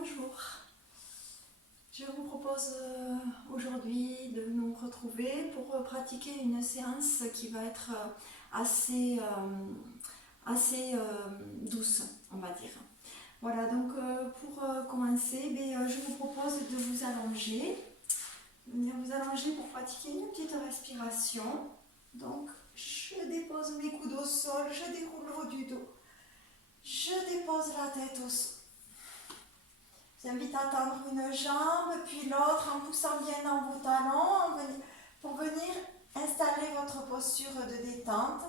Bonjour, je vous propose aujourd'hui de nous retrouver pour pratiquer une séance qui va être assez douce, on va dire. Voilà, donc pour commencer, je vous propose de vous allonger. Venir vous allonger pour pratiquer une petite respiration. Donc, je dépose mes coudes au sol, je déroule le haut du dos. Je dépose la tête au sol. Je vous invite à tendre une jambe, puis l'autre en poussant bien dans vos talons pour venir installer votre posture de détente.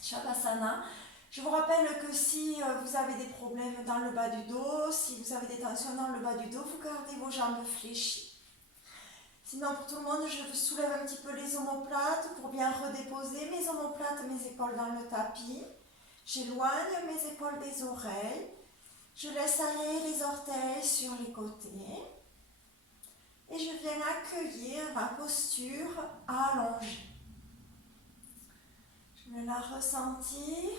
Shavasana. Je vous rappelle que si vous avez des problèmes dans le bas du dos, si vous avez des tensions dans le bas du dos, vous gardez vos jambes fléchies. Sinon, pour tout le monde, je soulève un petit peu les omoplates pour bien redéposer mes omoplates, mes épaules dans le tapis. J'éloigne mes épaules des oreilles. Je laisse aller les orteils sur les côtés. Et je viens accueillir ma posture allongée. Je vais la ressentir.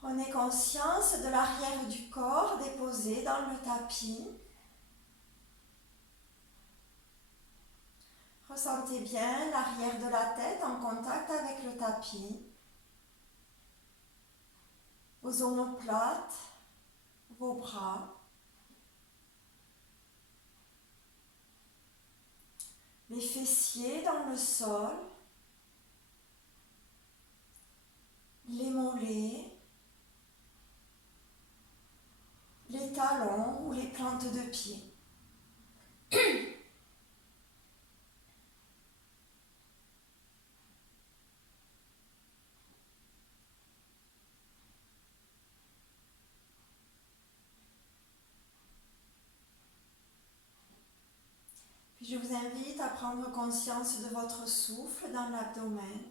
Prenez conscience de l'arrière du corps déposé dans le tapis. Ressentez bien l'arrière de la tête en contact avec le tapis. Vos omoplates, vos bras. Les fessiers dans le sol. Les mollets. Les talons ou les plantes de pied. Puis je vous invite à prendre conscience de votre souffle dans l'abdomen.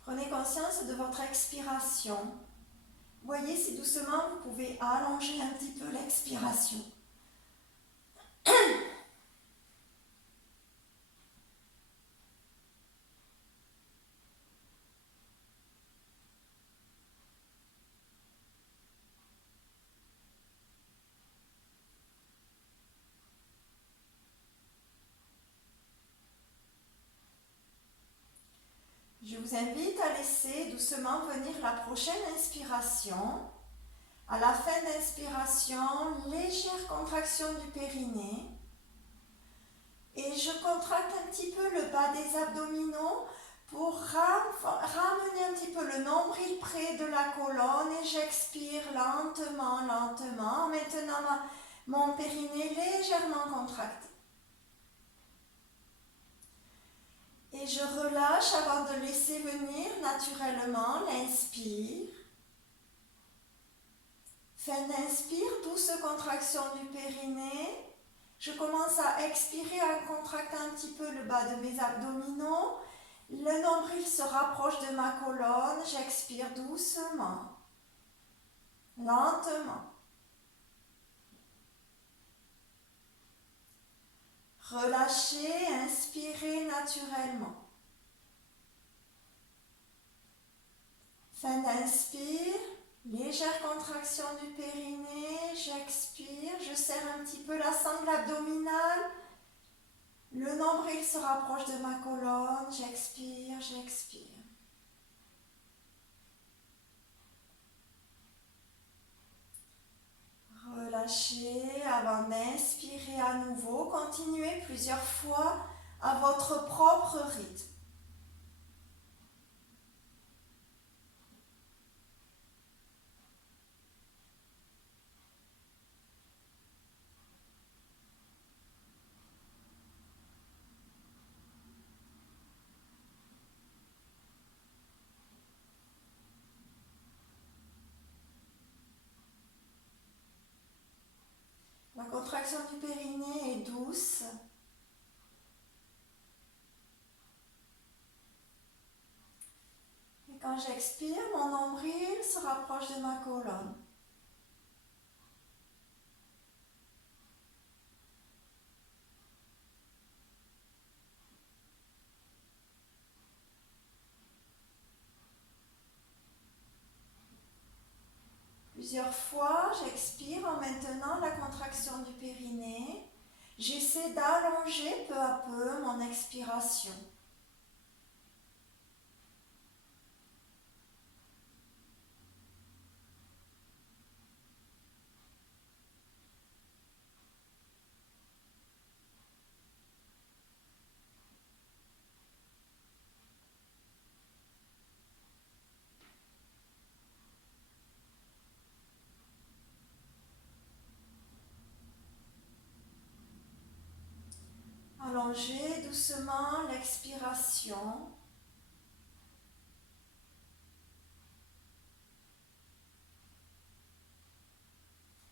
Prenez conscience de votre expiration. Voyez si doucement vous pouvez allonger un petit peu l'expiration. Je vous invite à laisser doucement venir la prochaine inspiration. À la fin d'inspiration, légère contraction du périnée. Et je contracte un petit peu le bas des abdominaux pour ramener un petit peu le nombril près de la colonne. Et j'expire lentement, lentement. Maintenant, mon périnée légèrement contracté. Et je relâche avant de laisser venir naturellement l'inspire. Fin d'inspire, douce contraction du périnée. Je commence à expirer en contractant un petit peu le bas de mes abdominaux. Le nombril se rapproche de ma colonne. J'expire doucement, lentement. Relâchez, inspirez naturellement. Fin d'inspire, légère contraction du périnée, j'expire, je serre un petit peu la sangle abdominale. Le nombril se rapproche de ma colonne, j'expire, j'expire. Relâchez avant d'inspirer à nouveau. Continuez plusieurs fois à votre propre rythme. La contraction du périnée est douce. Et quand j'expire, mon nombril se rapproche de ma colonne. Plusieurs fois, j'expire en maintenant la contraction du périnée. J'essaie d'allonger peu à peu mon expiration. Allongez doucement l'expiration.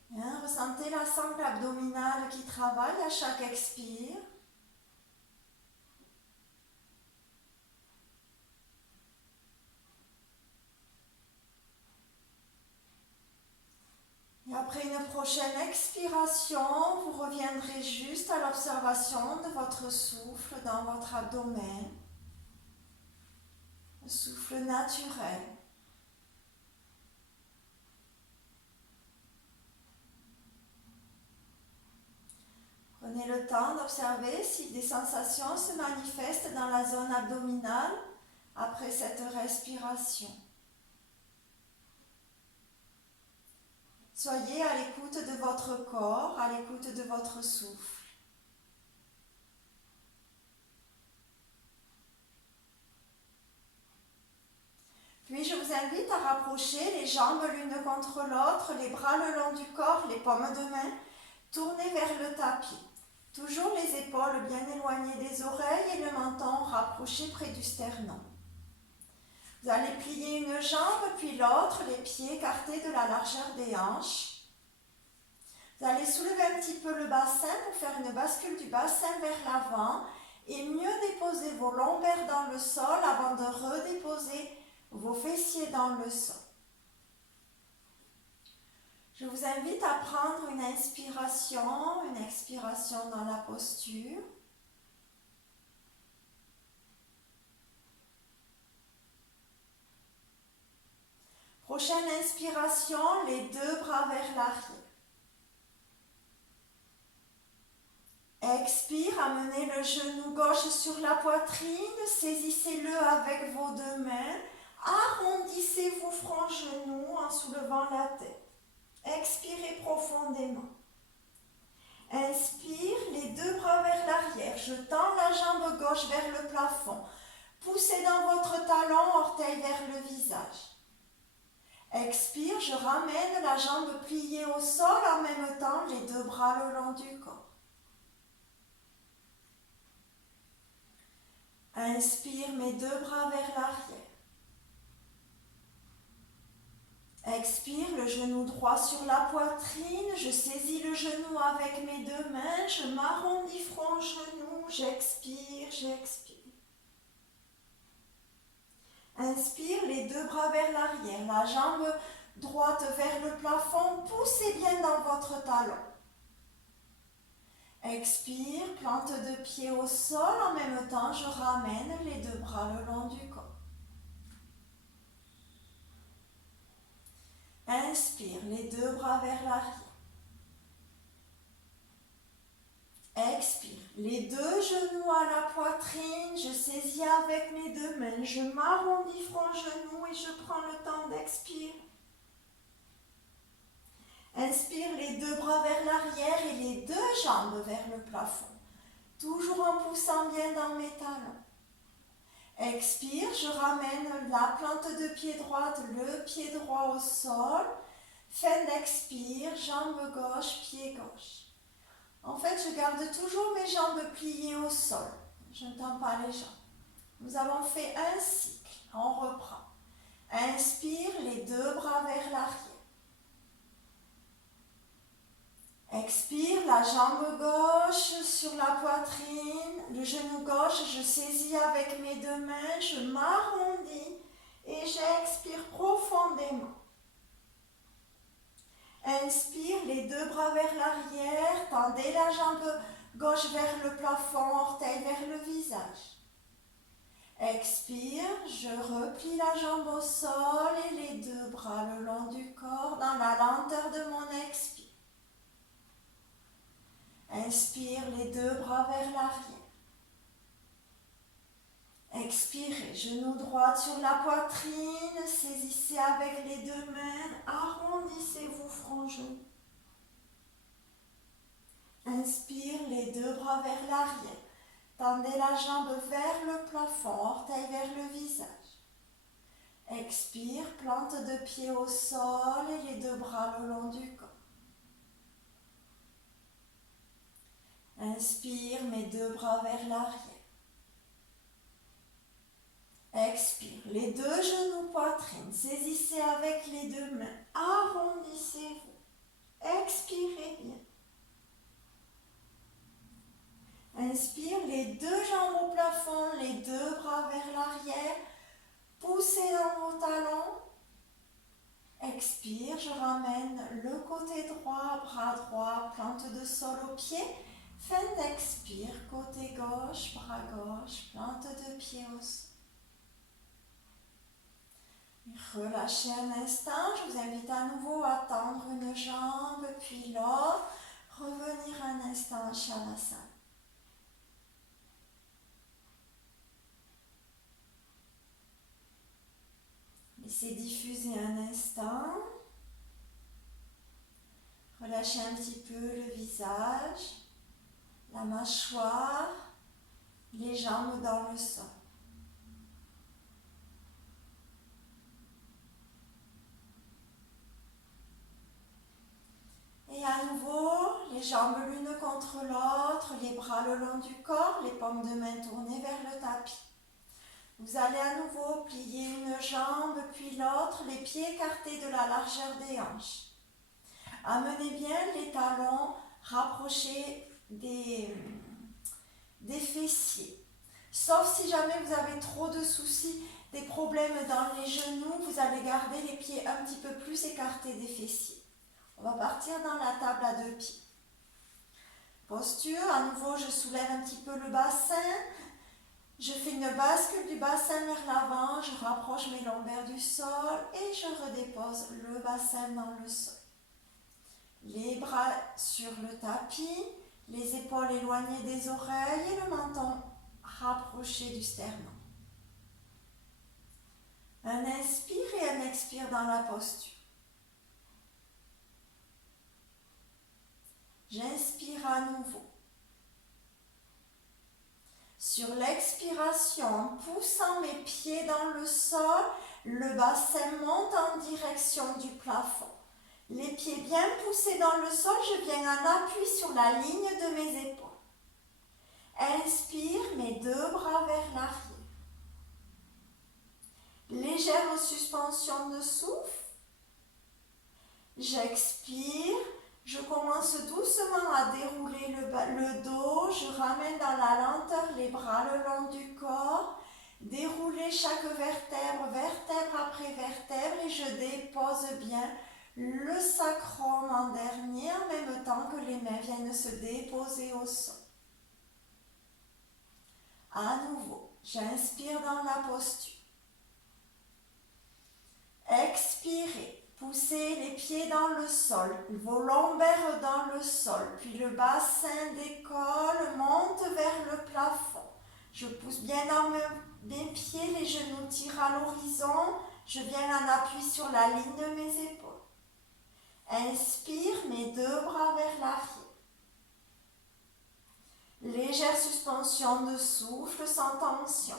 Bien, ressentez la sangle abdominale qui travaille à chaque expire. Et après une prochaine expiration, vous reviendrez juste à l'observation de votre souffle dans votre abdomen. Le souffle naturel. Prenez le temps d'observer si des sensations se manifestent dans la zone abdominale après cette respiration. Soyez à l'écoute de votre corps, à l'écoute de votre souffle. Puis je vous invite à rapprocher les jambes l'une contre l'autre, les bras le long du corps, les paumes de main, tournées vers le tapis. Toujours les épaules bien éloignées des oreilles et le menton rapproché près du sternum. Vous allez plier une jambe puis l'autre, les pieds écartés de la largeur des hanches. Vous allez soulever un petit peu le bassin pour faire une bascule du bassin vers l'avant et mieux déposer vos lombaires dans le sol avant de redéposer vos fessiers dans le sol. Je vous invite à prendre une inspiration, une expiration dans la posture. Prochaine inspiration, les deux bras vers l'arrière. Expire, amenez le genou gauche sur la poitrine, saisissez-le avec vos deux mains, arrondissez-vous front genou en soulevant la tête. Expirez profondément. Inspire, les deux bras vers l'arrière, je tends la jambe gauche vers le plafond. Poussez dans votre talon, orteil vers le visage. Expire, je ramène la jambe pliée au sol, en même temps les deux bras le long du corps. Inspire, mes deux bras vers l'arrière. Expire, le genou droit sur la poitrine, je saisis le genou avec mes deux mains, je m'arrondis front genou, j'expire, j'expire. Inspire, les deux bras vers l'arrière, la jambe droite vers le plafond, poussez bien dans votre talon. Expire, plante de pied au sol, en même temps je ramène les deux bras le long du corps. Inspire, les deux bras vers l'arrière. Expire, les deux genoux à la poitrine, je saisis avec mes deux mains, je m'arrondis front genou et je prends le temps d'expirer. Inspire, les deux bras vers l'arrière et les deux jambes vers le plafond, toujours en poussant bien dans mes talons. Expire, je ramène la plante de pied droite, le pied droit au sol. Fin d'expire, jambe gauche, pied gauche. En fait, je garde toujours mes jambes pliées au sol. Je ne tends pas les jambes. Nous avons fait un cycle. On reprend. Inspire, les deux bras vers l'arrière. Expire, la jambe gauche sur la poitrine, le genou gauche, je saisis avec mes deux mains, je m'arrondis et j'expire profondément. Inspire, les deux bras vers l'arrière, tendez la jambe gauche vers le plafond, orteil vers le visage. Expire, je replie la jambe au sol et les deux bras le long du corps dans la lenteur de mon expire. Inspire, les deux bras vers l'arrière. Expirez, genou droit sur la poitrine, saisissez avec les deux mains, arrondissez-vous front-genou. Inspire, les deux bras vers l'arrière. Tendez la jambe vers le plafond, orteil vers le visage. Expire, plante de pied au sol et les deux bras le long du corps. Inspire, mes deux bras vers l'arrière. Expire, les deux genoux poitrine, saisissez avec les deux mains, arrondissez-vous. Expirez bien. Inspire, les deux jambes au plafond, les deux bras vers l'arrière. Poussez dans vos talons. Expire, je ramène le côté droit, bras droit, plante de sol au pied. Fin d'expire, côté gauche, bras gauche, plante de pied au sol. Relâchez un instant, je vous invite à nouveau à tendre une jambe, puis l'autre. Revenir un instant en Shavasana. Laissez diffuser un instant. Relâchez un petit peu le visage, la mâchoire, les jambes dans le sol. Et à nouveau, les jambes l'une contre l'autre, les bras le long du corps, les paumes de main tournées vers le tapis. Vous allez à nouveau plier une jambe puis l'autre, les pieds écartés de la largeur des hanches. Amenez bien les talons rapprochés des fessiers. Sauf si jamais vous avez trop de soucis, des problèmes dans les genoux, vous allez garder les pieds un petit peu plus écartés des fessiers. On va partir dans la table à deux pieds. Posture, à nouveau je soulève un petit peu le bassin. Je fais une bascule du bassin vers l'avant, je rapproche mes lombaires du sol et je redépose le bassin dans le sol. Les bras sur le tapis, les épaules éloignées des oreilles et le menton rapproché du sternum. Un inspire et un expire dans la posture. J'inspire à nouveau. Sur l'expiration, en poussant mes pieds dans le sol, le bassin monte en direction du plafond. Les pieds bien poussés dans le sol, je viens en appui sur la ligne de mes épaules. Inspire, mes deux bras vers l'arrière. Légère suspension de souffle. J'expire. Je commence doucement à dérouler le dos, je ramène dans la lenteur les bras le long du corps, dérouler chaque vertèbre, vertèbre après vertèbre et je dépose bien le sacrum en dernier en même temps que les mains viennent se déposer au sol. À nouveau, j'inspire dans la posture. Expirez. Poussez les pieds dans le sol, vos lombaires dans le sol, puis le bassin décolle, monte vers le plafond. Je pousse bien dans mes pieds, les genoux tirent à l'horizon, je viens en appui sur la ligne de mes épaules. Inspire, mes deux bras vers l'arrière. Légère suspension de souffle sans tension.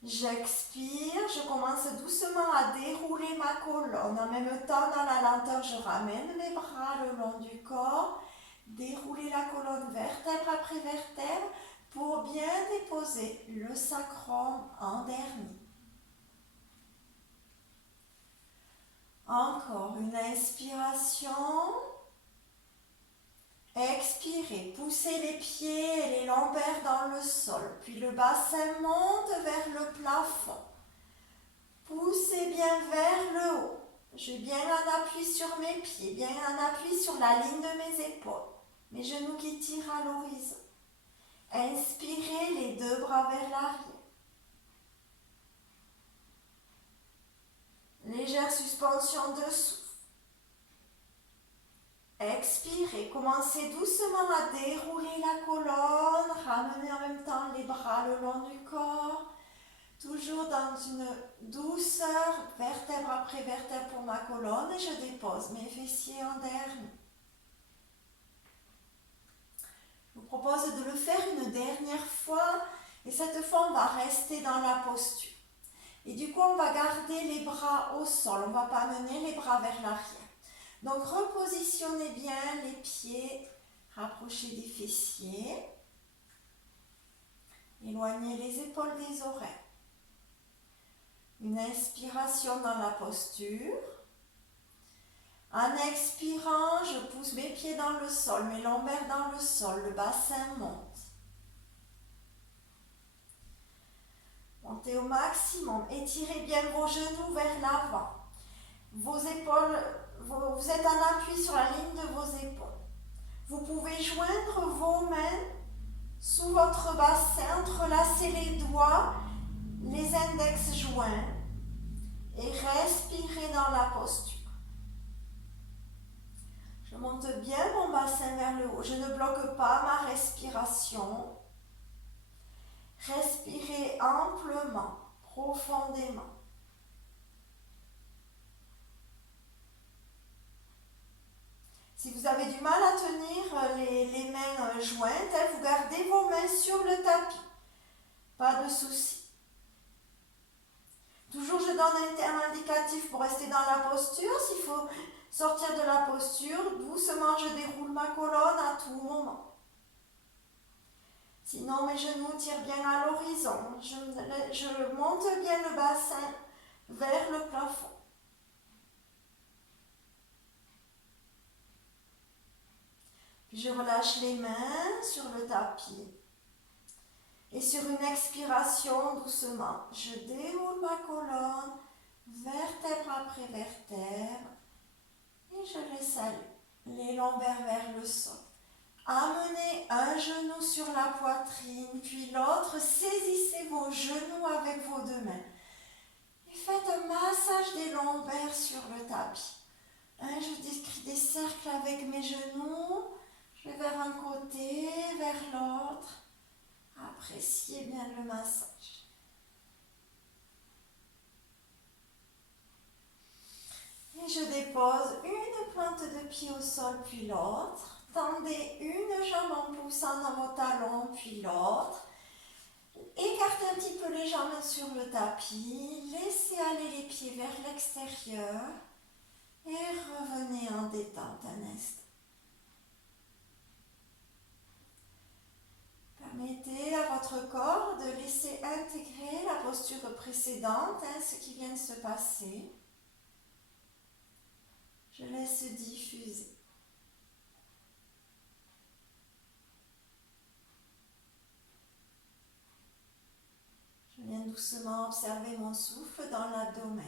J'expire, je commence doucement à dérouler ma colonne. En même temps, dans la lenteur, je ramène les bras le long du corps. Dérouler la colonne vertèbre après vertèbre pour bien déposer le sacrum en dernier. Encore une inspiration. Expirez, poussez les pieds et les lombaires dans le sol, puis le bassin monte vers le plafond. Poussez bien vers le haut. J'ai bien un appui sur mes pieds, bien un appui sur la ligne de mes épaules. Mes genoux qui tirent à l'horizon. Inspirez, les deux bras vers l'arrière. Légère suspension de souffle. Expirez, commencez doucement à dérouler la colonne, ramenez en même temps les bras le long du corps, toujours dans une douceur, vertèbre après vertèbre pour ma colonne, et je dépose mes fessiers en dernier. Je vous propose de le faire une dernière fois, et cette fois on va rester dans la posture. Et du coup on va garder les bras au sol, on ne va pas mener les bras vers l'arrière. Donc repositionnez bien les pieds, rapprochez des fessiers, éloignez les épaules des oreilles. Une inspiration dans la posture. En expirant, je pousse mes pieds dans le sol, mes lombaires dans le sol, le bassin monte. Montez au maximum, étirez bien vos genoux vers l'avant. Vos épaules, vous êtes en appui sur la ligne de vos épaules. Vous pouvez joindre vos mains sous votre bassin, entrelacer les doigts, les index joints et respirez dans la posture. Je monte bien mon bassin vers le haut, je ne bloque pas ma respiration. Respirez amplement, profondément. Si vous avez du mal à tenir les mains jointes, vous gardez vos mains sur le tapis. Pas de souci. Toujours je donne un indicatif pour rester dans la posture. S'il faut sortir de la posture, doucement je déroule ma colonne à tout moment. Sinon mes genoux tirent bien à l'horizon. Je monte bien le bassin vers le plafond. Puis je relâche les mains sur le tapis. Et sur une expiration, doucement, je déroule ma colonne, vertèbre après vertèbre. Et je laisse aller les lombaires vers le sol. Amenez un genou sur la poitrine, puis l'autre. Saisissez vos genoux avec vos deux mains. Et faites un massage des lombaires sur le tapis. Je décris des cercles avec mes genoux. Je vais vers un côté, vers l'autre. Appréciez bien le massage. Et je dépose une plante de pied au sol, puis l'autre. Tendez une jambe en poussant dans vos talons, puis l'autre. Écartez un petit peu les jambes sur le tapis. Laissez aller les pieds vers l'extérieur. Et revenez en détente un instant. Permettez à votre corps de laisser intégrer la posture précédente, ce qui vient de se passer. Je laisse diffuser. Je viens doucement observer mon souffle dans l'abdomen.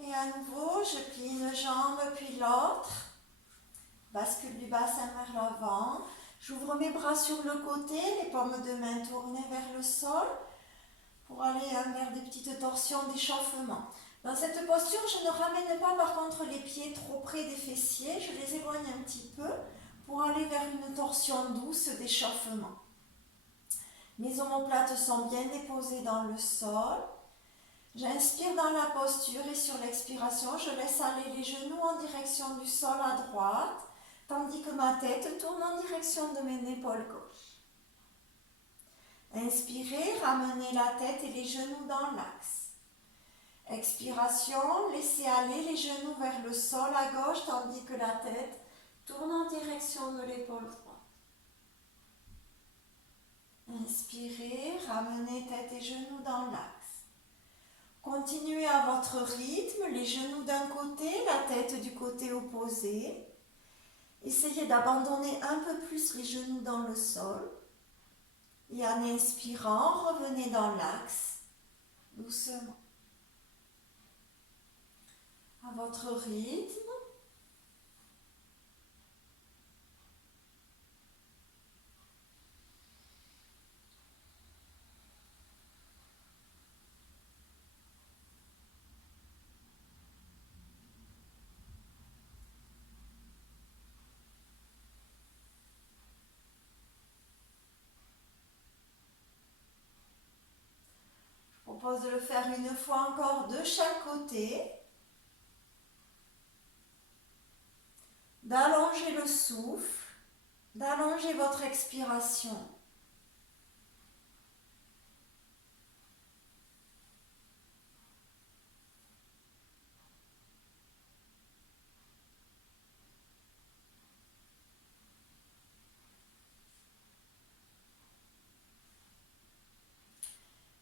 Et à nouveau, je plie une jambe puis l'autre. Bascule du bassin vers l'avant. J'ouvre mes bras sur le côté, les paumes de main tournées vers le sol pour aller vers des petites torsions d'échauffement. Dans cette posture, je ne ramène pas par contre les pieds trop près des fessiers, je les éloigne un petit peu pour aller vers une torsion douce d'échauffement. Mes omoplates sont bien déposées dans le sol. J'inspire dans la posture et sur l'expiration, je laisse aller les genoux en direction du sol à droite, tandis que ma tête tourne en direction de mes épaules gauche. Inspirez, ramenez la tête et les genoux dans l'axe. Expiration, laissez aller les genoux vers le sol à gauche, tandis que la tête tourne en direction de l'épaule droite. Inspirez, ramenez tête et genoux dans l'axe. Continuez à votre rythme, les genoux d'un côté, la tête du côté opposé. Essayez d'abandonner un peu plus les genoux dans le sol. Et en inspirant, revenez dans l'axe, doucement. à votre rythme. Je propose de le faire une fois encore de chaque côté. D'allonger le souffle, d'allonger votre expiration.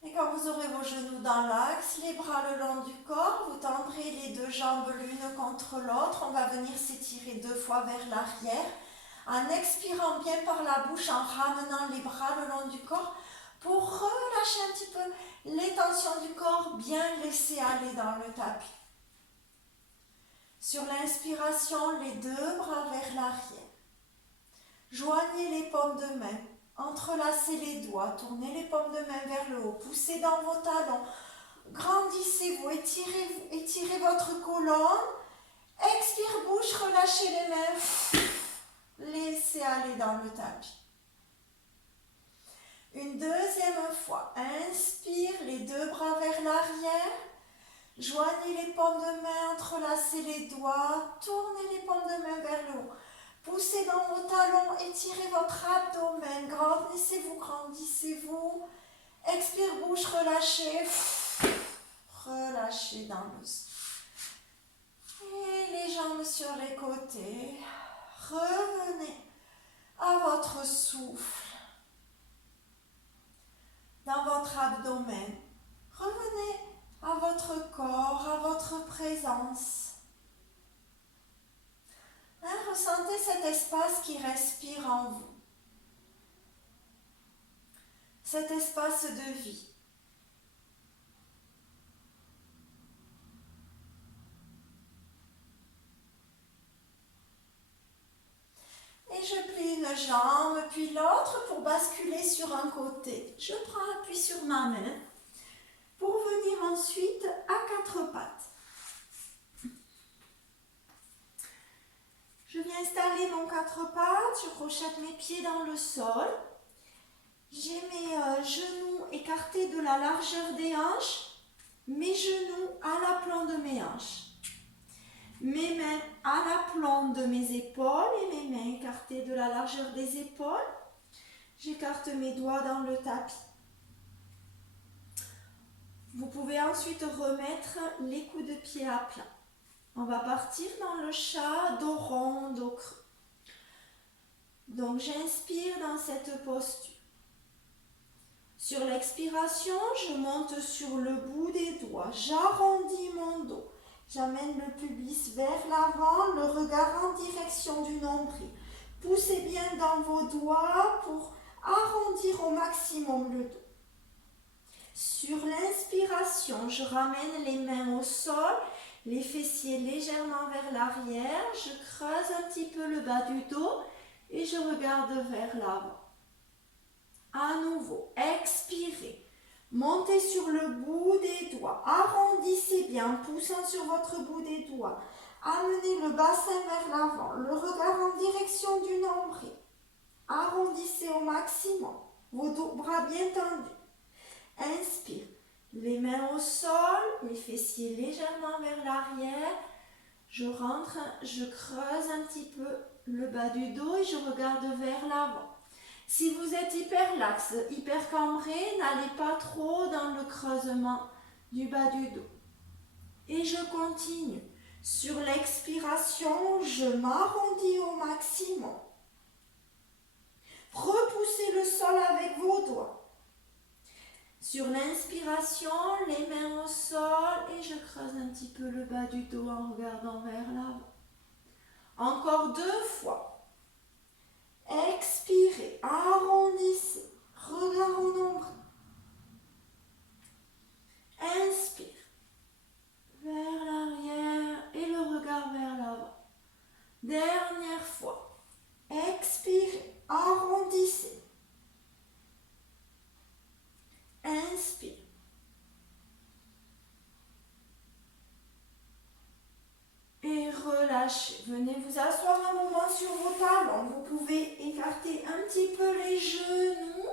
Et quand vous aurez vos genoux dans l'axe, les bras le long du corps, vous tendrez les deux jambes l'une contre l'autre. On va venir s'étirer 2 fois vers l'arrière, en expirant bien par la bouche, en ramenant les bras le long du corps, pour relâcher un petit peu les tensions du corps, bien laisser aller dans le tapis. Sur l'inspiration, les 2 bras vers l'arrière. Joignez les paumes de main. Entrelacez les doigts, tournez les paumes de main vers le haut, poussez dans vos talons, grandissez-vous, étirez votre colonne, expire bouche, relâchez les mains, laissez aller dans le tapis. Une deuxième fois, inspire, les 2 bras vers l'arrière, joignez les paumes de main, entrelacez les doigts, tournez les paumes de main vers le haut. Poussez dans vos talons, étirez votre abdomen, grandissez-vous, grandissez-vous. Expire bouche, relâchez. Relâchez dans le sol. Et les jambes sur les côtés. Revenez à votre souffle. Dans votre abdomen. Revenez à votre corps, à votre présence. Ressentez cet espace qui respire en vous. Cet espace de vie. Et je plie une jambe, puis l'autre pour basculer sur un côté. Je prends appui sur ma main pour venir ensuite à 4 pattes. Je viens installer mon 4 pattes, je crochette mes pieds dans le sol. J'ai mes genoux écartés de la largeur des hanches, mes genoux à l'aplomb de mes hanches. Mes mains à l'aplomb de mes épaules et mes mains écartées de la largeur des épaules. J'écarte mes doigts dans le tapis. Vous pouvez ensuite remettre les coups de pied à plat. On va partir dans le chat, dos rond, dos creux. Donc j'inspire dans cette posture. Sur l'expiration, je monte sur le bout des doigts, j'arrondis mon dos. J'amène le pubis vers l'avant, le regard en direction du nombril. Poussez bien dans vos doigts pour arrondir au maximum le dos. Sur l'inspiration, je ramène les mains au sol, les fessiers légèrement vers l'arrière. Je creuse un petit peu le bas du dos et je regarde vers l'avant. À nouveau, expirez. Montez sur le bout des doigts, arrondissez bien, poussant sur votre bout des doigts. Amenez le bassin vers l'avant, le regard en direction du nombril. Arrondissez au maximum, vos bras bien tendus. Inspire, les mains au sol, les fessiers légèrement vers l'arrière. Je rentre, je creuse un petit peu le bas du dos et je regarde vers l'avant. Si vous êtes hyper laxe, hyper cambré, n'allez pas trop dans le creusement du bas du dos. Et je continue. Sur l'expiration, je m'arrondis au maximum. Repoussez le sol avec vos doigts. Sur l'inspiration, les mains au sol et je creuse un petit peu le bas du dos en regardant vers l'avant. Encore 2 fois. Expirez, arrondissez, regard au nombril. Inspire, vers l'arrière, Dernière fois. Expirez, arrondissez. Inspire. Et relâchez. Venez vous asseoir un moment sur vos talons. Vous pouvez écarter un petit peu les genoux.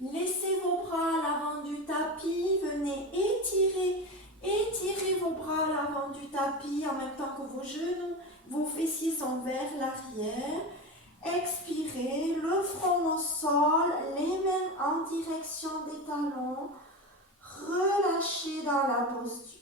Laissez vos bras à l'avant du tapis. Venez étirer vos bras à l'avant du tapis en même temps que vos genoux, vos fessiers sont vers l'arrière. Expirez, le front au sol, les mains en direction des talons. Relâchez dans la posture.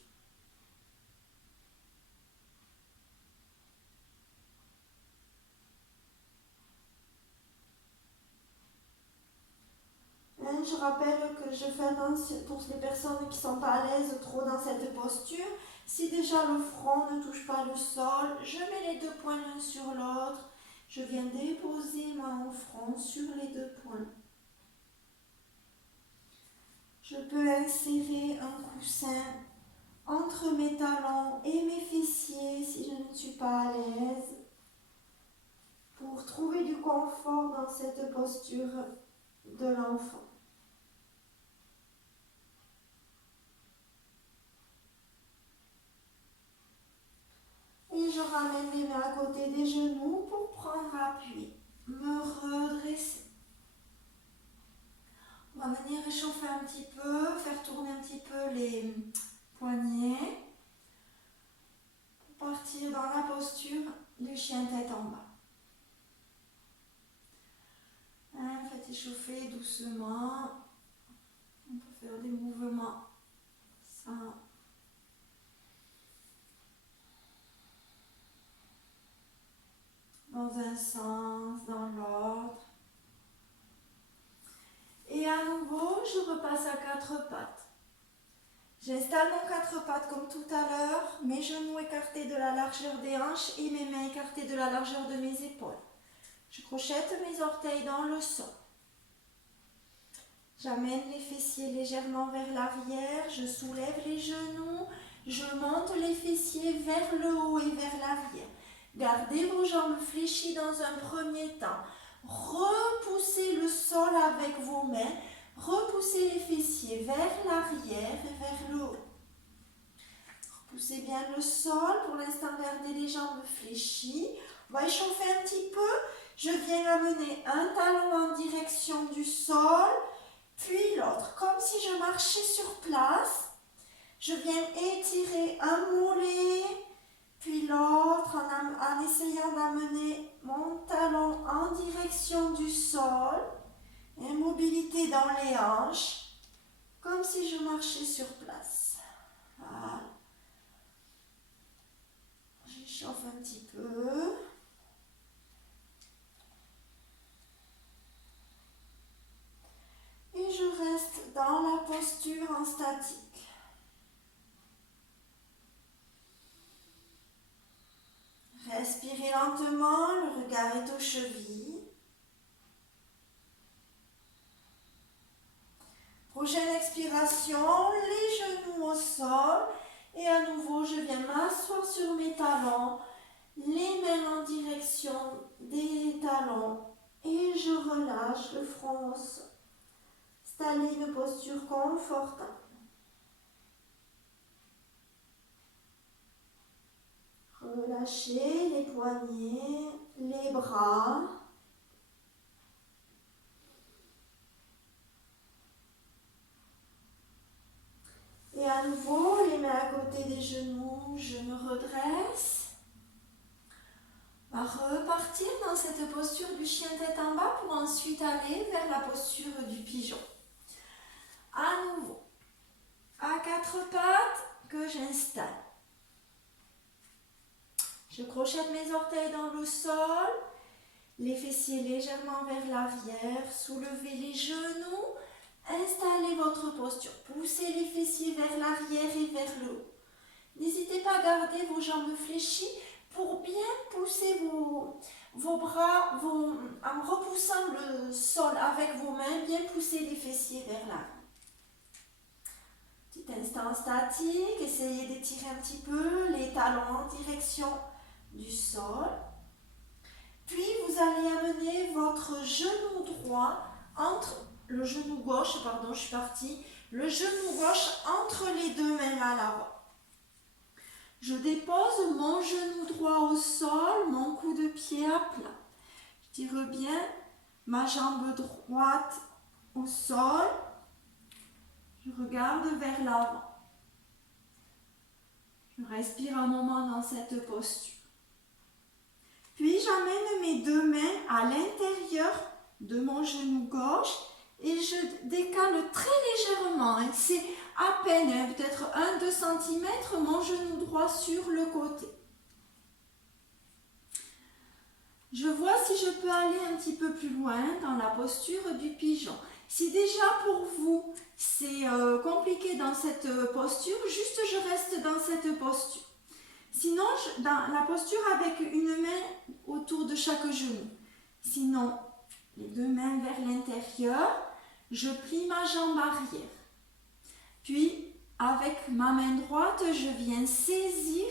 Je rappelle que je fais attention pour les personnes qui ne sont pas à l'aise trop dans cette posture. Si déjà le front ne touche pas le sol, je mets les deux poings l'un sur l'autre. Je viens déposer mon front sur les deux poings. Je peux insérer un coussin entre mes talons et mes fessiers si je ne suis pas à l'aise. Pour trouver du confort dans cette posture de l'enfant. Et je ramène les mains à côté des genoux pour prendre appui. Me redresser. On va venir réchauffer un petit peu, faire tourner un petit peu les poignets. Pour partir dans la posture du chien tête en bas. Faites échauffer doucement. On peut faire des mouvements sans dans un sens, dans l'autre. Et à nouveau, je repasse à quatre pattes. J'installe mon quatre pattes comme tout à l'heure, mes genoux écartés de la largeur des hanches et mes mains écartées de la largeur de mes épaules. Je crochette mes orteils dans le sol. J'amène les fessiers légèrement vers l'arrière, je soulève les genoux, je monte les fessiers vers le haut et vers l'arrière. Gardez vos jambes fléchies dans un premier temps. Repoussez le sol avec vos mains. Repoussez les fessiers vers l'arrière et vers le haut. Repoussez bien le sol. Pour l'instant, gardez les jambes fléchies. On va échauffer un petit peu. Je viens amener un talon en direction du sol, puis l'autre. Comme si je marchais sur place. Je viens étirer un mollet, puis l'autre en essayant d'amener mon talon en direction du sol. Et mobilité dans les hanches, comme si je marchais sur place. Voilà. J'échauffe un petit peu. Et je reste dans la posture en statique. Respirez lentement, le regard est aux chevilles. Prochaine expiration, les genoux au sol. Et à nouveau, je viens m'asseoir sur mes talons, les mains en direction des talons. Et je relâche le front au sol. Installez une posture confortable. Relâchez les poignets, les bras. Et à nouveau, les mains à côté des genoux, je me redresse. On va repartir dans cette posture du chien tête en bas pour ensuite aller vers la posture du pigeon. À nouveau, à quatre pattes que j'installe. Je crochette mes orteils dans le sol, les fessiers légèrement vers l'arrière, soulevez les genoux, installez votre posture, poussez les fessiers vers l'arrière et vers le haut. N'hésitez pas à garder vos jambes fléchies pour bien pousser vos bras, en repoussant le sol avec vos mains, bien pousser les fessiers vers l'arrière. Petit instant statique, essayez d'étirer un petit peu les talons en direction du sol. Puis vous allez amener votre genou droit entre le genou gauche, pardon, je suis partie, le genou gauche entre les deux mains à l'avant. Je dépose mon genou droit au sol, mon coup de pied à plat. Je tire bien ma jambe droite au sol. Je regarde vers l'avant. Je respire un moment dans cette posture. Puis j'amène mes deux mains à l'intérieur de mon genou gauche et je décale très légèrement. C'est à peine, peut-être 1-2 cm, mon genou droit sur le côté. Je vois si je peux aller un petit peu plus loin dans la posture du pigeon. Si déjà pour vous c'est compliqué dans cette posture, juste je reste dans cette posture. Sinon, dans la posture avec une main autour de chaque genou. Sinon, les deux mains vers l'intérieur, je plie ma jambe arrière. Puis, avec ma main droite, je viens saisir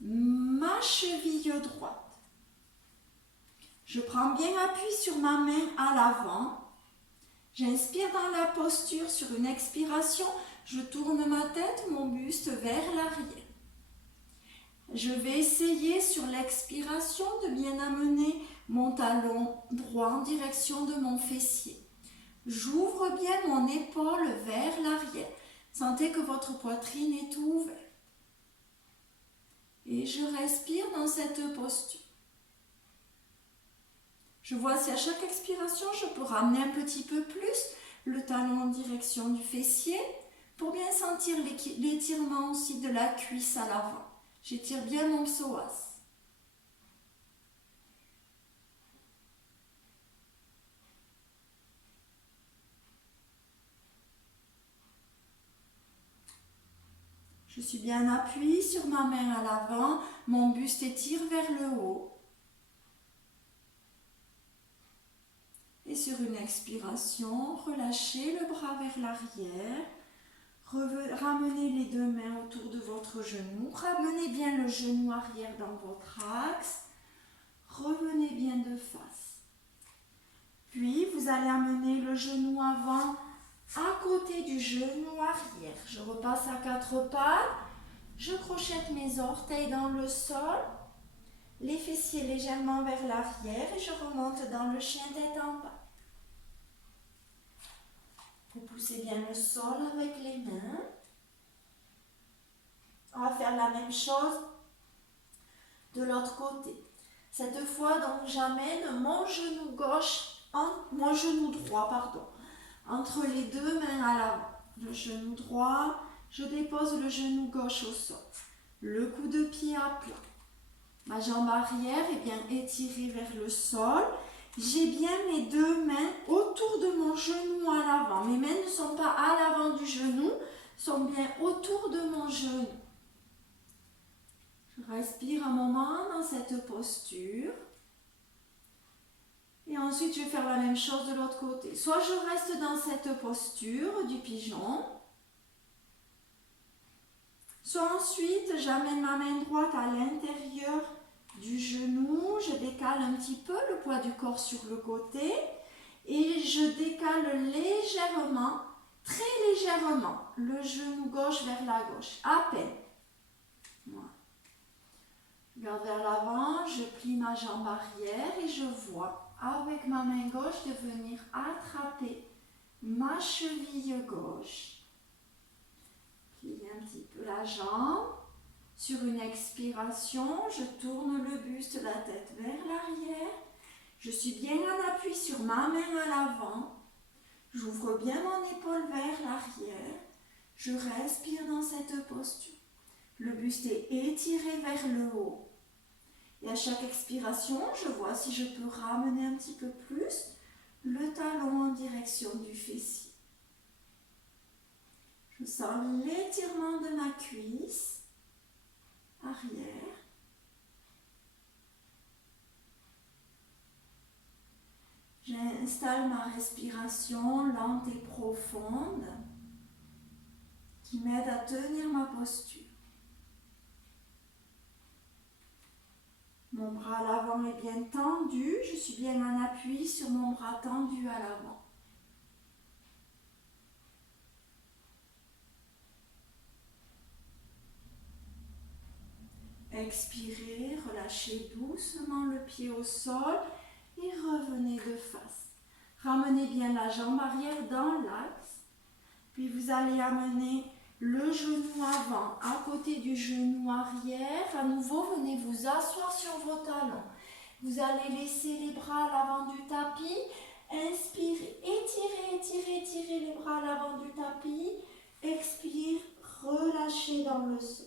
ma cheville droite. Je prends bien appui sur ma main à l'avant. J'inspire dans la posture. Sur une expiration, je tourne ma tête, mon buste vers l'arrière. Je vais essayer sur l'expiration de bien amener mon talon droit en direction de mon fessier. J'ouvre bien mon épaule vers l'arrière. Sentez que votre poitrine est ouverte. Et je respire dans cette posture. Je vois si à chaque expiration, je peux ramener un petit peu plus le talon en direction du fessier pour bien sentir l'étirement aussi de la cuisse à l'avant. J'étire bien mon psoas. Je suis bien appuyée sur ma main à l'avant, mon buste étire vers le haut. Et sur une expiration, relâchez le bras vers l'arrière. Ramenez les deux mains autour de votre genou. Ramenez bien le genou arrière dans votre axe. Revenez bien de face. Puis, vous allez amener le genou avant à côté du genou arrière. Je repasse à quatre pattes. Je crochette mes orteils dans le sol. Les fessiers légèrement vers l'arrière et je remonte dans le chien tête en bas. Vous poussez bien le sol avec les mains. On va faire la même chose de l'autre côté. Cette fois, donc, j'amène mon genou droit, entre les deux mains à l'avant. Le genou droit, je dépose le genou gauche au sol. Le coup de pied à plat. Ma jambe arrière est bien étirée vers le sol. J'ai bien mes deux mains autour de mon genou à l'avant. Mes mains ne sont pas à l'avant du genou, sont bien autour de mon genou. Je respire un moment dans cette posture. Et ensuite, je vais faire la même chose de l'autre côté. Soit je reste dans cette posture du pigeon, soit ensuite, j'amène ma main droite à l'intérieur du genou, je décale un petit peu le poids du corps sur le côté et je décale légèrement, très légèrement, le genou gauche vers la gauche, à peine. Voilà. Je regarde vers l'avant, je plie ma jambe arrière et je vois avec ma main gauche de venir attraper ma cheville gauche. Plier un petit peu la jambe. Sur une expiration, je tourne le buste, la tête vers l'arrière. Je suis bien en appui sur ma main à l'avant. J'ouvre bien mon épaule vers l'arrière. Je respire dans cette posture. Le buste est étiré vers le haut. Et à chaque expiration, je vois si je peux ramener un petit peu plus le talon en direction du fessier. Je sens l'étirement de ma cuisse arrière. J'installe ma respiration lente et profonde qui m'aide à tenir ma posture. Mon bras à l'avant est bien tendu, je suis bien en appui sur mon bras tendu à l'avant. Expirez, relâchez doucement le pied au sol et revenez de face. Ramenez bien la jambe arrière dans l'axe, puis vous allez amener le genou avant à côté du genou arrière. À nouveau, venez vous asseoir sur vos talons. Vous allez laisser les bras à l'avant du tapis. Inspirez, étirez, étirez, étirez les bras à l'avant du tapis. Expire, relâchez dans le sol.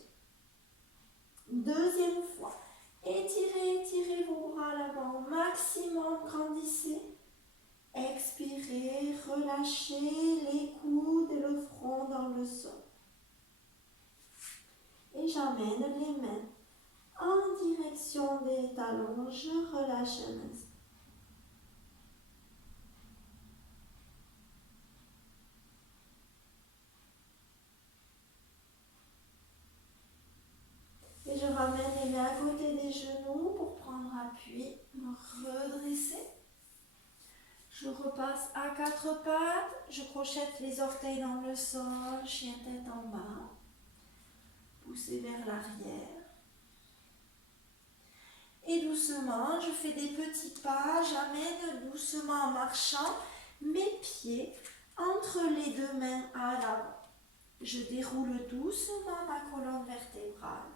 Deuxième fois. Étirez, étirez vos bras à l'avant au maximum, grandissez. Expirez, relâchez les coudes et le front dans le sol. Et j'amène les mains en direction des talons. Je relâche un instant. Et je ramène les mains à côté des genoux pour prendre appui, me redresser. Je repasse à quatre pattes, je crochette les orteils dans le sol, chien tête en bas. Poussez vers l'arrière. Et doucement, je fais des petits pas, j'amène doucement en marchant mes pieds entre les deux mains à l'avant. Je déroule doucement ma colonne vertébrale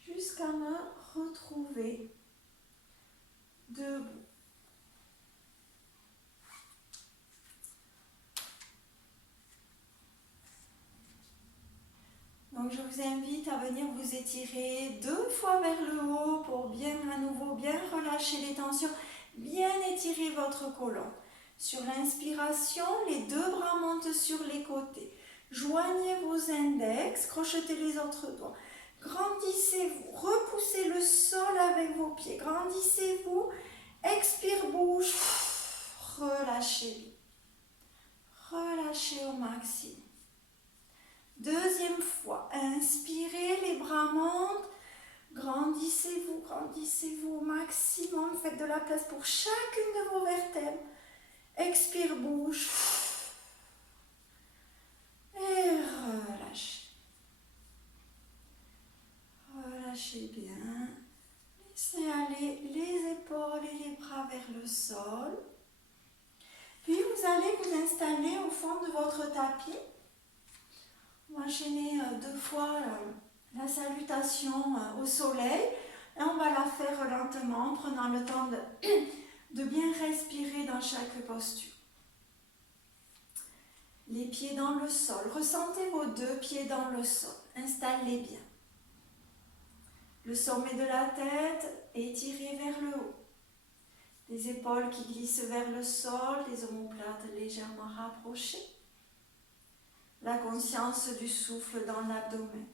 jusqu'à me retrouver debout. Donc je vous invite à venir vous étirer 2 fois vers le haut pour bien à nouveau bien relâcher les tensions, bien étirer votre colonne. Sur l'inspiration, les 2 bras montent sur les côtés. Joignez vos index, crochetez les autres doigts. Grandissez-vous, repoussez le sol avec vos pieds. Grandissez-vous, expire, bouge, relâchez. Relâchez au maximum. Deuxième fois, inspirez, les bras montent, grandissez-vous au maximum, faites de la place pour chacune de vos vertèbres. Expire, bouge. Et relâchez. Relâchez bien. Laissez aller les épaules et les bras vers le sol. Puis vous allez vous installer au fond de votre tapis. On va enchaîner 2 fois la salutation au soleil et on va la faire lentement en prenant le temps de bien respirer dans chaque posture. Les pieds dans le sol, ressentez vos 2 pieds dans le sol, installez bien. Le sommet de la tête étiré vers le haut. Les épaules qui glissent vers le sol, les omoplates légèrement rapprochées. La conscience du souffle dans l'abdomen.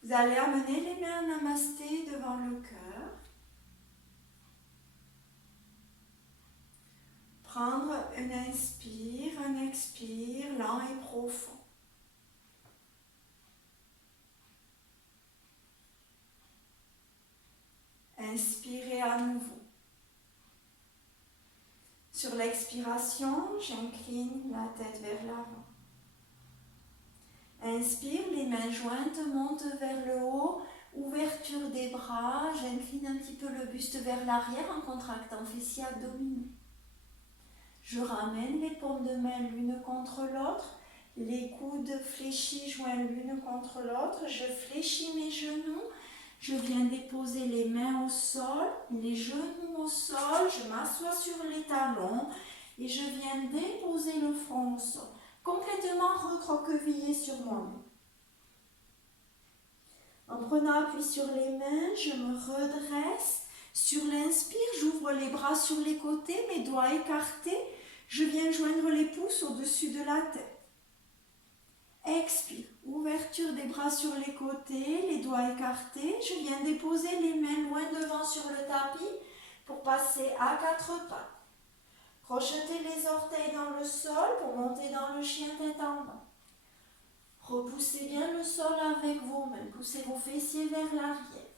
Vous allez amener les mains en namasté devant le cœur. Prendre un inspire, un expire lent et profond. Inspirez à nouveau. Sur l'expiration, j'incline la tête vers l'avant. Inspire, les mains jointes montent vers le haut, ouverture des bras, j'incline un petit peu le buste vers l'arrière en contractant fessiers abdominaux. Je ramène les paumes de main l'une contre l'autre, les coudes fléchis joints l'une contre l'autre, je fléchis mes genoux, je viens déposer les mains au sol, les genoux au sol, je m'assois sur les talons et je viens déposer le front au sol. Complètement recroquevillé sur moi-même. En prenant appui sur les mains, je me redresse. Sur l'inspire, j'ouvre les bras sur les côtés, mes doigts écartés. Je viens joindre les pouces au-dessus de la tête. Expire, ouverture des bras sur les côtés, les doigts écartés. Je viens déposer les mains loin devant sur le tapis pour passer à 4 pattes. Crochetez les orteils dans le sol pour monter dans le chien tête en bas. Repoussez bien le sol avec vos mains. Poussez vos fessiers vers l'arrière.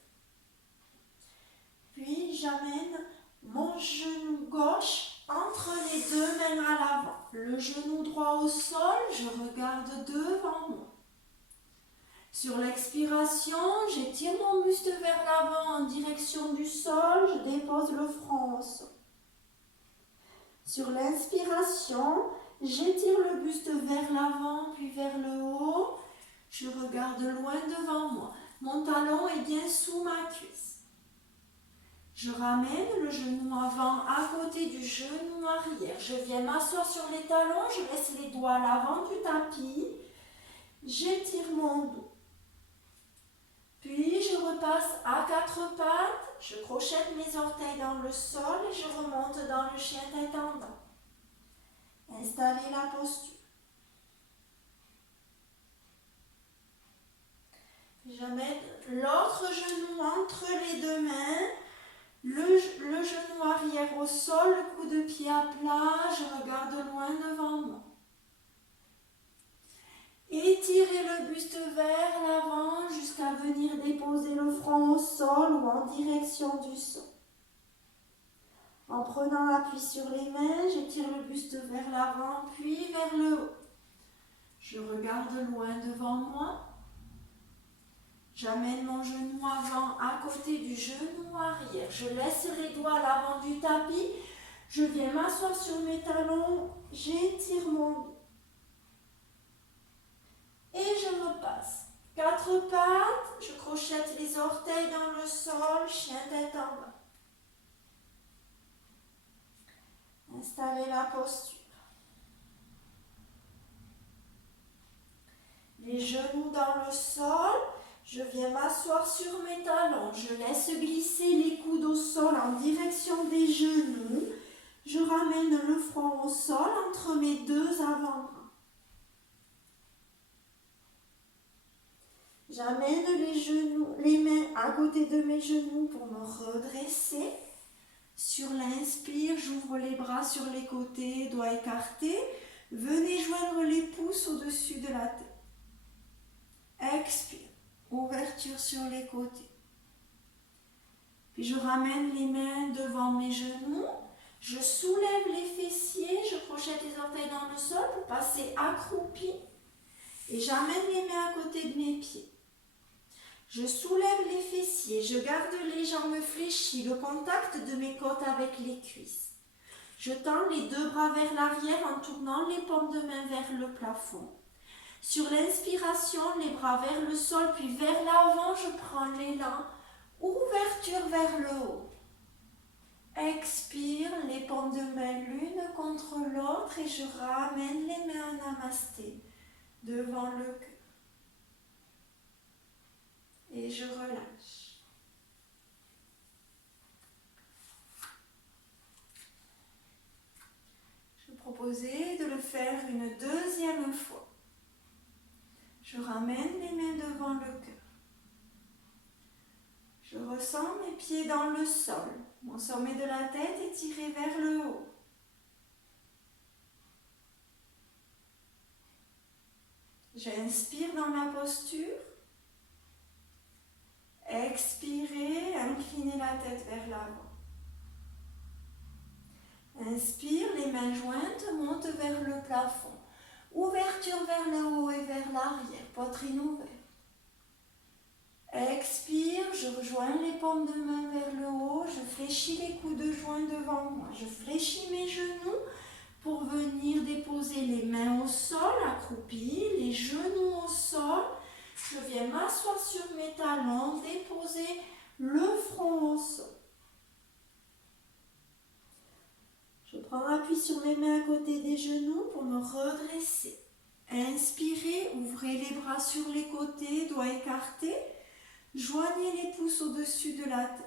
Puis j'amène mon genou gauche entre les deux mains à l'avant. Le genou droit au sol, je regarde devant moi. Sur l'expiration, j'étire mon buste vers l'avant en direction du sol, je dépose le front au sol. Sur l'inspiration, j'étire le buste vers l'avant puis vers le haut. Je regarde loin devant moi. Mon talon est bien sous ma cuisse. Je ramène le genou avant à côté du genou arrière. Je viens m'asseoir sur les talons, je laisse les doigts à l'avant du tapis. J'étire mon dos. Puis je repasse à quatre pattes, je crochette mes orteils dans le sol et je remonte dans le chien tête en bas. Installez la posture. J'amène l'autre genou entre les deux mains, le genou arrière au sol, le coup de pied à plat, je regarde loin devant moi. Étirez le buste vers l'avant jusqu'à venir déposer le front au sol ou en direction du sol. En prenant appui sur les mains, j'étire le buste vers l'avant puis vers le haut. Je regarde loin devant moi. J'amène mon genou avant à côté du genou arrière. Je laisse les doigts à l'avant du tapis. Je viens m'asseoir sur mes talons. J'étire mon dos. Et je repasse. Quatre pattes. Je crochette les orteils dans le sol. Chien tête en bas. Installez la posture. Les genoux dans le sol. Je viens m'asseoir sur mes talons. Je laisse glisser les coudes au sol en direction des genoux. Je ramène le front au sol entre mes deux avant-bras. J'amène les mains à côté de mes genoux pour me redresser. Sur l'inspire, j'ouvre les bras sur les côtés, doigts écartés. Venez joindre les pouces au-dessus de la tête. Expire. Ouverture sur les côtés. Puis je ramène les mains devant mes genoux. Je soulève les fessiers. Je crochette les orteils dans le sol pour passer accroupi. Et j'amène les mains à côté de mes pieds. Je soulève les fessiers. Je garde les jambes fléchies. Le contact de mes côtes avec les cuisses. Je tends les deux bras vers l'arrière en tournant les paumes de main vers le plafond. Sur l'inspiration, les bras vers le sol, puis vers l'avant, je prends l'élan. Ouverture vers le haut. Expire, les paumes de main l'une contre l'autre et je ramène les mains en namasté devant le cœur. Et je relâche. Je proposais de le faire une deuxième fois. Je ramène les mains devant le cœur. Je ressens mes pieds dans le sol. Mon sommet de la tête est tiré vers le haut. J'inspire dans ma posture. Expirez, inclinez la tête vers l'avant. Inspire, les mains jointes montent vers le plafond. Ouverture vers le haut et vers l'arrière, poitrine ouverte. Expire, je rejoins les paumes de main vers le haut, je fléchis les coudes joints devant moi. Je fléchis mes genoux pour venir déposer les mains au sol, accroupies, les genoux au sol. Je viens m'asseoir sur mes talons, déposer le front au sol. Je prends appui sur mes mains à côté des genoux pour me redresser. Inspirez, ouvrez les bras sur les côtés, doigts écartés. Joignez les pouces au-dessus de la tête.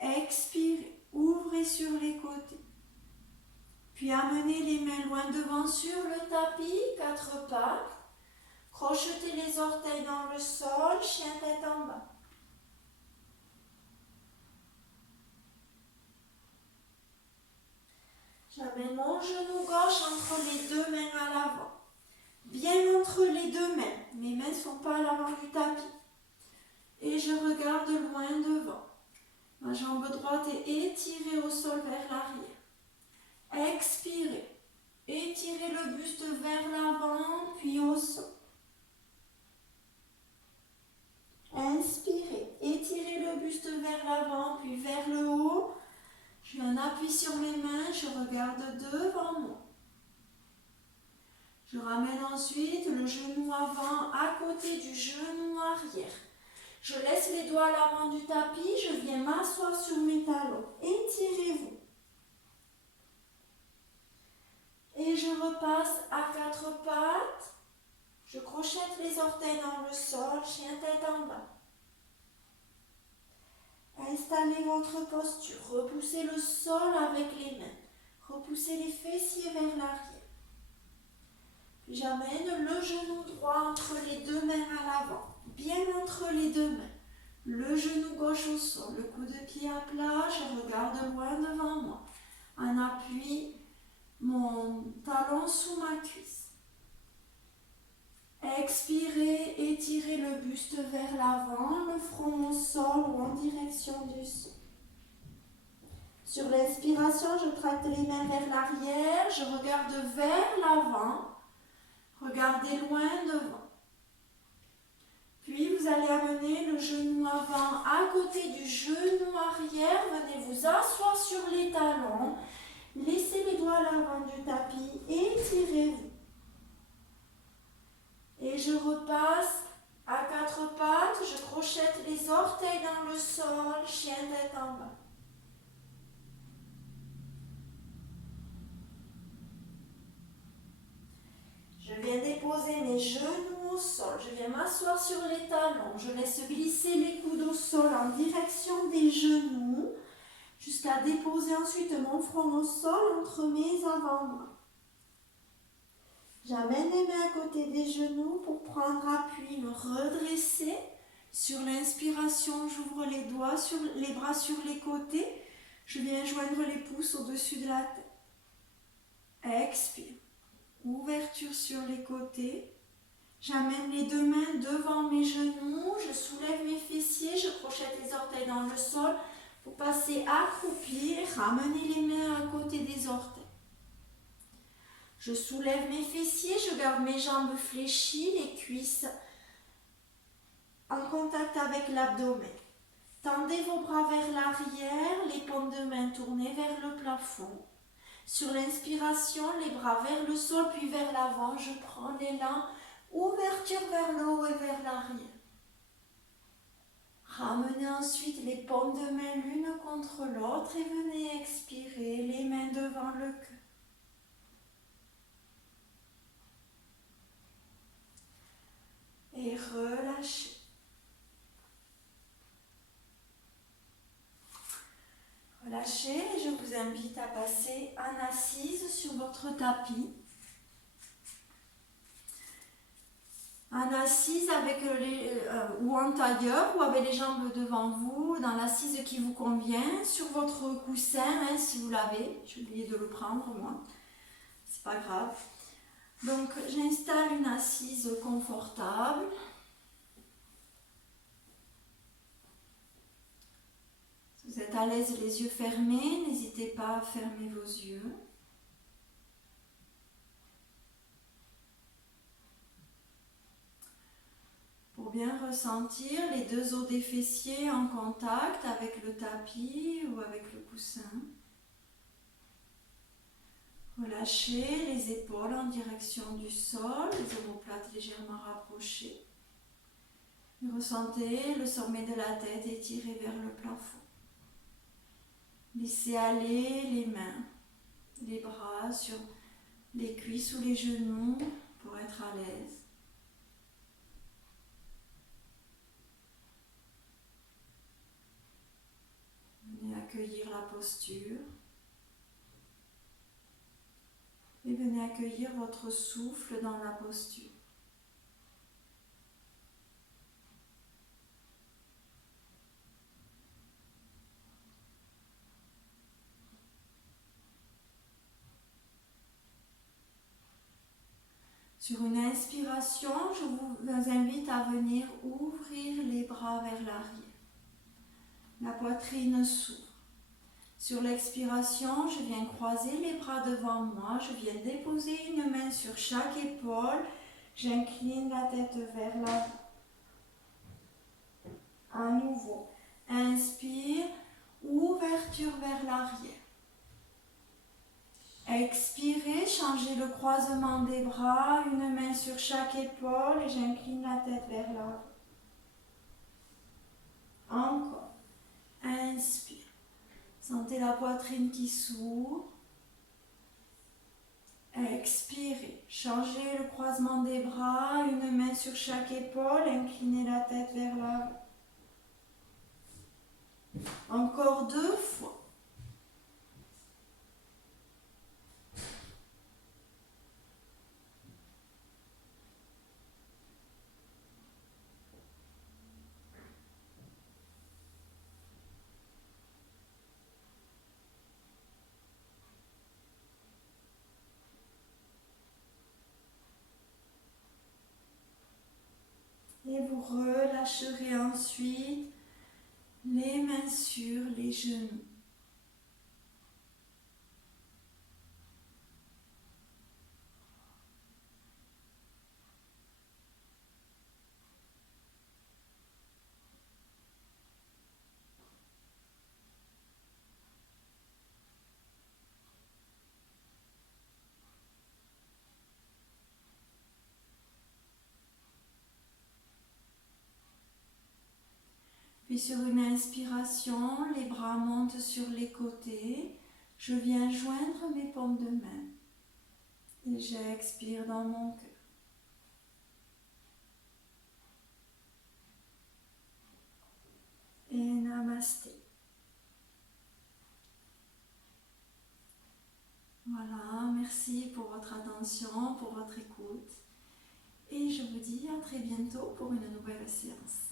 Expirez, ouvrez sur les côtés. Puis amenez les mains loin devant sur le tapis, quatre pattes. Crochetez les orteils dans le sol, chien tête en bas. J'amène mon genou gauche entre les deux mains à l'avant. bien entre les deux mains. Mes mains ne sont pas à l'avant du tapis. Et je regarde loin devant. Ma jambe droite est étirée au sol vers l'arrière. Expirez. Étirez le buste vers l'avant, puis au sol. Inspirez. Étirez le buste vers l'avant, puis vers le haut. Je mets un appui sur mes mains, je regarde devant moi. Je ramène ensuite le genou avant à côté du genou arrière. Je laisse les doigts à l'avant du tapis, je viens m'asseoir sur mes talons. Étirez-vous. Et je repasse à quatre pattes. Je crochette les orteils dans le sol, chien tête en bas. Installez votre posture. Repoussez le sol avec les mains. Repoussez les fessiers vers l'arrière. Puis j'amène le genou droit entre les deux mains à l'avant. Bien entre les deux mains. Le genou gauche au sol, le coude de pied à plat, je regarde loin devant moi. En appui, mon talon sous ma cuisse. Expirez, étirez le buste vers l'avant, le front au sol ou en direction du sol. Sur l'inspiration, je tracte les mains vers l'arrière, je regarde vers l'avant, regardez loin devant. Puis vous allez amener le genou avant à côté du genou arrière, venez vous asseoir sur les talons, laissez les doigts à l'avant du tapis, étirez-vous. Et je repasse à quatre pattes, je crochette les orteils dans le sol, chien tête en bas. Je viens déposer mes genoux au sol, je viens m'asseoir sur les talons, je laisse glisser les coudes au sol en direction des genoux, jusqu'à déposer ensuite mon front au sol entre mes avant-bras. J'amène les mains à côté des genoux pour prendre appui, me redresser. Sur l'inspiration, j'ouvre les doigts, les bras sur les côtés. Je viens joindre les pouces au-dessus de la tête. Expire. Ouverture sur les côtés. J'amène les deux mains devant mes genoux. Je soulève mes fessiers. Je crochette les orteils dans le sol pour passer accroupi et ramener les mains à côté des orteils. Je soulève mes fessiers, je garde mes jambes fléchies, les cuisses en contact avec l'abdomen. Tendez vos bras vers l'arrière, les paumes de main tournées vers le plafond. Sur l'inspiration, les bras vers le sol puis vers l'avant, je prends l'élan, ouverture vers le haut et vers l'arrière. Ramenez ensuite les paumes de main l'une contre l'autre et venez expirer, les mains devant le cœur. Et relâchez. Relâchez et je vous invite à passer en assise sur votre tapis. En assise avec ou en tailleur ou avec les jambes devant vous, dans l'assise qui vous convient, sur votre coussin si vous l'avez. J'ai oublié de le prendre moi, c'est pas grave. Donc j'installe une assise confortable. Si vous êtes à l'aise les yeux fermés, n'hésitez pas à fermer vos yeux. Pour bien ressentir les deux os des fessiers en contact avec le tapis ou avec le coussin. Relâchez les épaules en direction du sol, les omoplates légèrement rapprochées. Ressentez le sommet de la tête étiré vers le plafond. Laissez aller les mains, les bras sur les cuisses ou les genoux pour être à l'aise. Venez accueillir la posture. Et venez accueillir votre souffle dans la posture. Sur une inspiration, je vous invite à venir ouvrir les bras vers l'arrière. La poitrine s'ouvre. Sur l'expiration, je viens croiser les bras devant moi. Je viens déposer une main sur chaque épaule. J'incline la tête vers l'avant. À nouveau, inspire, ouverture vers l'arrière. Expirez, changez le croisement des bras, une main sur chaque épaule et j'incline la tête vers l'avant. Encore, inspire. Sentez la poitrine qui s'ouvre. Expirez. Changez le croisement des bras, une main sur chaque épaule, inclinez la tête vers l'avant. Encore 2 fois. Et vous relâcherez ensuite les mains sur les genoux. Puis sur une inspiration, les bras montent sur les côtés. Je viens joindre mes paumes de main. Et j'expire dans mon cœur. Et namasté. Voilà, merci pour votre attention, pour votre écoute. Et je vous dis à très bientôt pour une nouvelle séance.